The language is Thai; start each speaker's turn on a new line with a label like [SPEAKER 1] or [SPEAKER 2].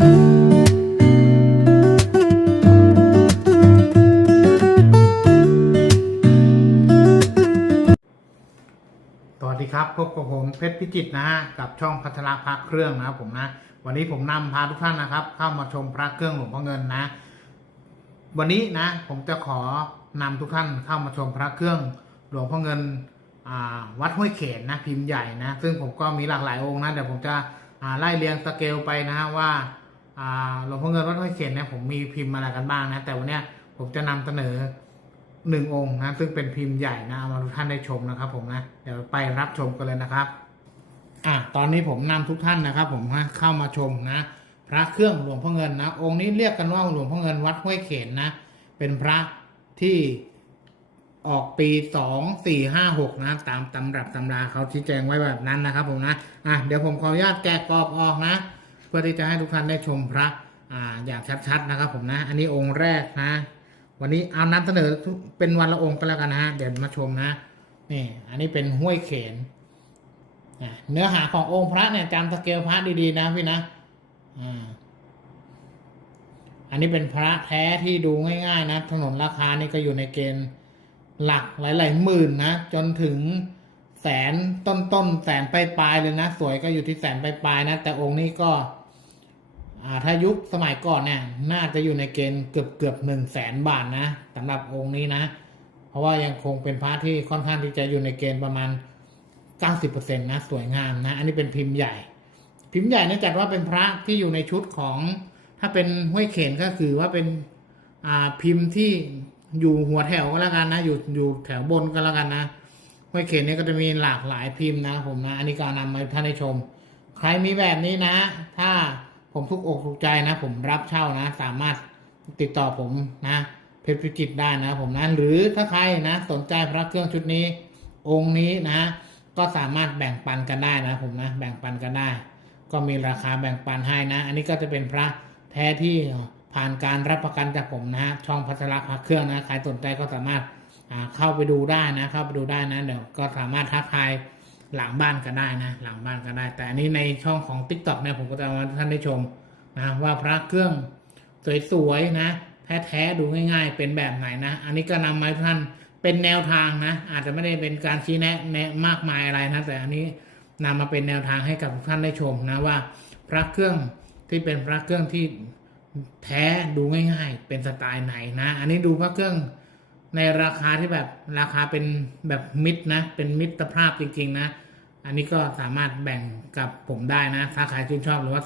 [SPEAKER 1] สวัสดีครับพบกับผมเพชรพิจิตนะฮะกับช่องพัฒนาพระเครื่องนะครับผมนะ วันนี้ผมนำพาทุกท่านนะครับ เข้ามาชมพระเครื่องหลวงพ่อเงินนะ วันนี้นะผมจะขอนำทุกท่านเข้ามาชมพระเครื่องหลวงพ่อเงินวัดห้วยเขนนะพิมพ์ใหญ่นะ ซึ่งผมก็มีหลากหลายองค์นะเดี๋ยวผมจะไล่เรียงสเกลไปนะฮะว่า หลวงพ่อเงินวัดห้วยเขียนเนี่ยผมมีพิมพ์อะไรกันบ้างนะ แต่วันนี้ผมจะนำเสนอหนึ่งองค์นะซึ่งเป็นพิมพ์ใหญ่นะเอามาทุกท่านได้ชมนะครับ ผมนะเดี๋ยวไปรับชมกันเลยนะครับอะตอนนี้ผมนำทุกท่านนะครับ ผมนะเข้ามาชมนะ พระเครื่องหลวงพ่อเงินนะ องค์นี้เรียกกันว่าหลวงพ่อเงินวัดห้วยเขนนะ เป็นพระที่ออกปีสองสี่ห้าหกนะตามตำรับตำราเขาชี้แจงไว้แบบนั้นนะครับ ผมนะอะเดี๋ยวผมขออนุญาตแกะกรอบออกนะ เพื่อที่จะให้ทุกท่านได้ชมพระอ่าอย่างชัดๆนะครับผมนะ อันนี้องค์แรกนะ วันนี้เอานำเสนอเป็นวันละองค์ไปแล้วกันนะฮะเดี๋ยวมาชมนะนี่อันนี้เป็นห้วยเขนเนื้อหาขององค์พระเนี่ยจำสเกลพระดีๆนะพี่นะอ่าอันนี้เป็นพระแท้ที่ดูง่ายๆนะ ถนนราคานี่ก็อยู่ในเกณฑ์หลักหลายๆหมื่นนะ จนถึงแสนต้นๆแสนปลายๆเลยนะ สวยก็อยู่ที่แสนปลายๆนะ แต่องค์นี้ก็ ถ้ายุคสมัยก่อนเนี่ยน่าจะอยู่ในเกณฑ์เกือบเกือบหนึ่งแสนบาทนะสำหรับองค์นี้นะ เพราะว่ายังคงเป็นพระที่ค่อนข้างที่จะอยู่ในเกณฑ์ประมาณ 90%นะสวยงามนะ อันนี้เป็นพิมพ์ใหญ่ พิมพ์ใหญ่เนื่องจากว่าเป็นพระที่อยู่ในชุดของ ถ้าเป็นห้วยเขนก็คือว่าเป็นอ่าพิมพ์ที่อยู่หัวแถวก็แล้วกันนะ อยู่อยู่แถวบนก็แล้วกันนะห้วยเขนเนี่ยก็จะมีหลากหลายพิมพ์นะผมนะ อันนี้ก็นำมาท่านได้ชม ใครมีแบบนี้นะ ถ้า ผมทุกอกถูกใจนะ ผมรับเช่านะ สามารถติดต่อผมนะ เพชรพิจิตได้นะผมนะหรือถ้าใครนะ สนใจพระเครื่องชุดนี้ องค์นี้นะ ก็สามารถแบ่งปันกันได้นะ ผมนะ แบ่งปันกันได้ ก็มีราคาแบ่งปันให้นะ อันนี้ก็จะเป็นพระแท้ที่ผ่านการรับประกันจากผมนะฮะช่องพัชระพระเครื่องนะใครสนใจก็สามารถเข้าไปดูได้นะ เข้าไปดูได้นะเดี๋ยวก็สามารถทักทาย หลังบ้านก็ได้นะหลังบ้านก็ได้ แต่อันนี้ในช่องของ t ิ k t o k เนี่ยผมก็จะมาท่านได้ชมนะว่าพระเครื่องสวยๆนะแท้ๆดูง่าย ๆ เป็นแบบไหนนะ อันนี้ก็นำมาให้ท่านเป็นแนวทางนะ อาจจะไม่ได้เป็นการชี้แนะแนะมากมายอะไรนะ แต่อันนี้นำมาเป็นแนวทางให้กับทุกท่านได้ชมนะว่า พระเครื่องที่เป็นพระเครื่องที่แท้ดูง่าย ๆ เป็นสไตล์ไหนนะ อันนี้ดูพระเครื่อง ในราคาที่แบบราคาเป็นแบบมิตรนะ เป็นมิตรภาพจริง ๆ นะ อันนี้ก็สามารถแบ่งกับผมได้นะ ถ้าใครชื่นชอบหรือว่า